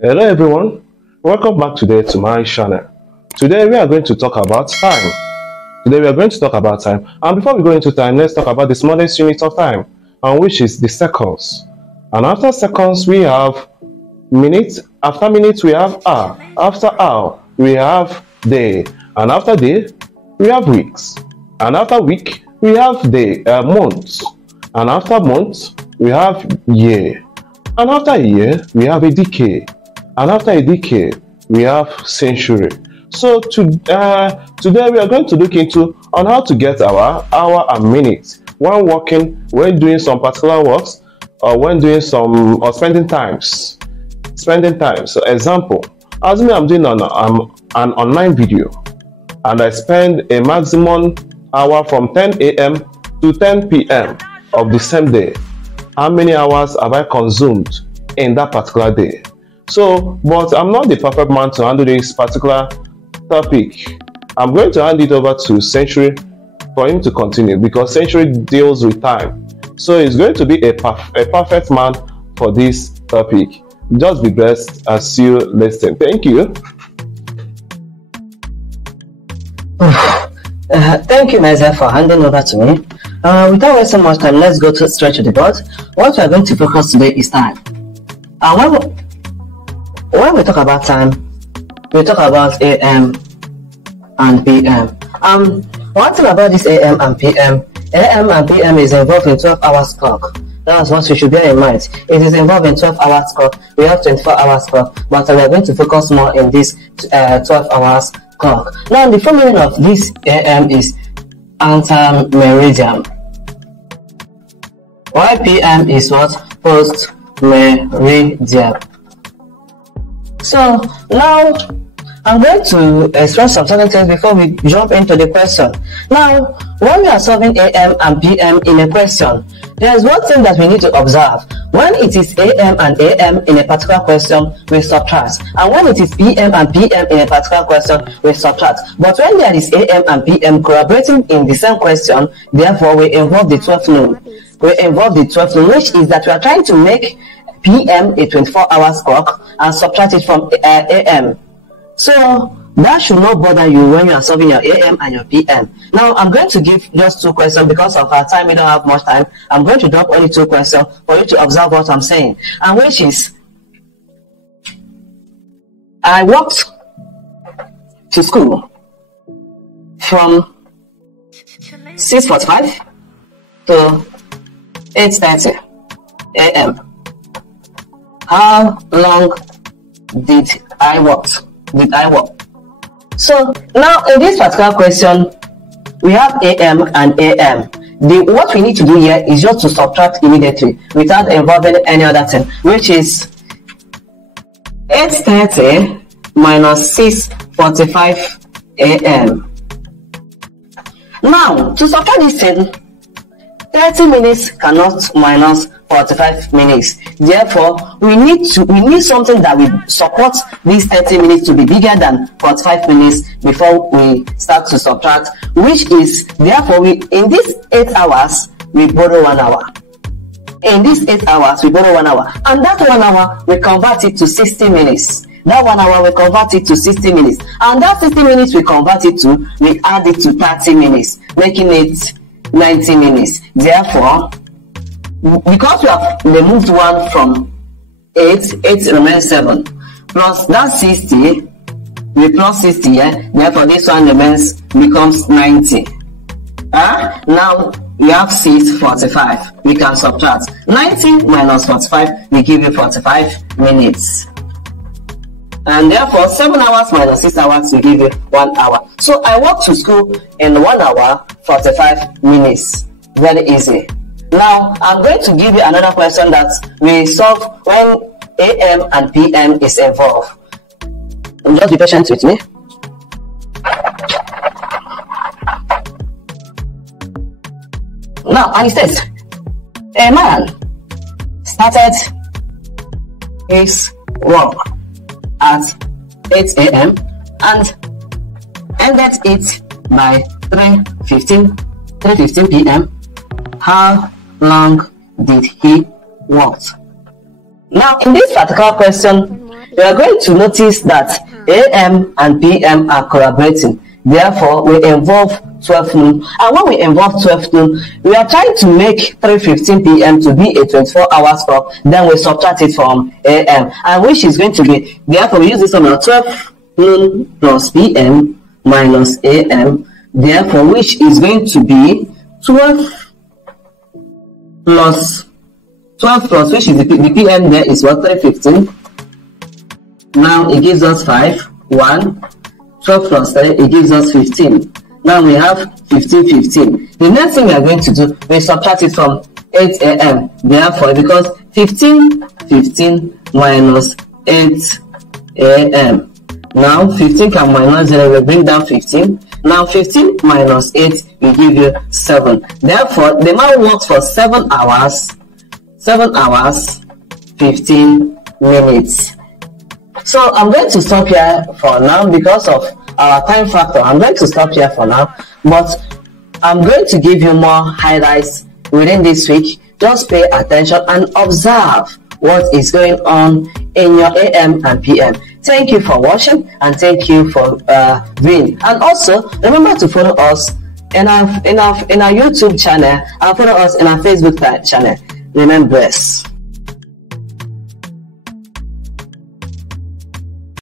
Hello everyone, welcome back today to my channel. Today we are going to talk about time. And before we go into time, let's talk about the smallest unit of time, and which is the seconds. And after seconds we have minutes, after minutes we have hour, after hour we have day, and after day we have weeks, and after week we have months, and after months we have year, and after a year we have a decade, and after a decade we have century. So today we are going to look into on how to get our hour and minutes when working, when doing some particular works, or when doing some or spending time. So example, as me, I'm doing an online video and I spend a maximum hour from 10 a.m. to 10 p.m. of the same day. How many hours have I consumed in that particular day? So, but I'm not the perfect man to handle this particular topic. I'm going to hand it over to Century for him to continue, because Century deals with time. So he's going to be a perfect man for this topic. Just be blessed as you listen. Thank you. Thank you, Meza, for handing over to me. Without wasting much time, let's go straight to the board. What we are going to focus today is time. When we talk about time, we talk about AM and PM. One thing about this AM and PM is involved in 12 hours clock. That's what we should bear in mind. It is involved in 12 hours clock. We have 24 hours clock, but we are going to focus more in this 12 hours clock. Now, the full meaning of this AM is ante-meridian, while PM is what? Post-meridian. So now I'm going to express some certain things before we jump into the question. Now, when we are solving AM and PM in a question, there is one thing that we need to observe. When it is AM and AM in a particular question, we subtract. And when it is PM and PM in a particular question, we subtract. But when there is AM and PM collaborating in the same question, therefore we involve the 12th noon. We involve the 12th noon, which is that we are trying to make PM a 24 hours clock and subtract it from AM. So that should not bother you when you are solving your AM and your PM. Now I'm going to give just two questions because of our time. We don't have much time. I'm going to drop only two questions for you to observe what I'm saying, and which is, I walked to school from 6:45 to 8:30 AM. How long did I walk? So now in this particular question, we have AM and AM. What we need to do here is just to subtract immediately without involving any other thing, which is 8:30 minus 6:45 AM. Now, to subtract this thing, 30 minutes cannot minus 45 minutes. Therefore, we need something that will support these 30 minutes to be bigger than 45 minutes before we start to subtract, which is, therefore, in these 8 hours, we borrow 1 hour. In these 8 hours, we borrow 1 hour. And that 1 hour, we convert it to 60 minutes. That 1 hour, we convert it to 60 minutes. And that 60 minutes, we convert it to, we add it to 30 minutes, making it 90 minutes. Therefore, because we have removed 1 from 8 remains 7. Plus that 60, we plus 60 here. Therefore, this one becomes 90. Now we have 6:45. We can subtract 90 minus 45. We give you 45 minutes. And therefore, 7 hours minus 6 hours will give you 1 hour. So I walk to school in 1 hour 45 minutes. Very easy. Now I'm going to give you another question that we solve when AM and PM is involved. Just be patient with me. Now, and it says, a man started his work at 8 a.m. and ended it by 3:15 p.m. How long did he work? Now, in this particular question, you are going to notice that AM and PM are collaborating. Therefore, we involve 12 noon. And when we involve 12 noon, we are trying to make 3:15 PM to be a 24 hours clock. Then we subtract it from AM, and which is going to be, therefore, we use this formula 12 noon plus PM minus AM. Therefore, which is going to be 12 plus which is the PM there is what, 3:15. Now it gives us 5, 1, 12 plus 3, it gives us 15. Now we have 15, 15. The next thing we are going to do, we subtract it from 8 AM. Therefore, because 15, 15 minus 8 AM. Now 15 can minus 0, we bring down 15. Now 15 minus 8 will give you 7. Therefore, the man works for 7 hours, 15 minutes. So I'm going to stop here for now because of our time factor. I'm going to stop here for now, but I'm going to give you more highlights within this week. Just pay attention and observe what is going on in your AM and PM. Thank you for watching, and thank you for viewing. And also remember to follow us in our YouTube channel and follow us in our Facebook channel. Remain blessed.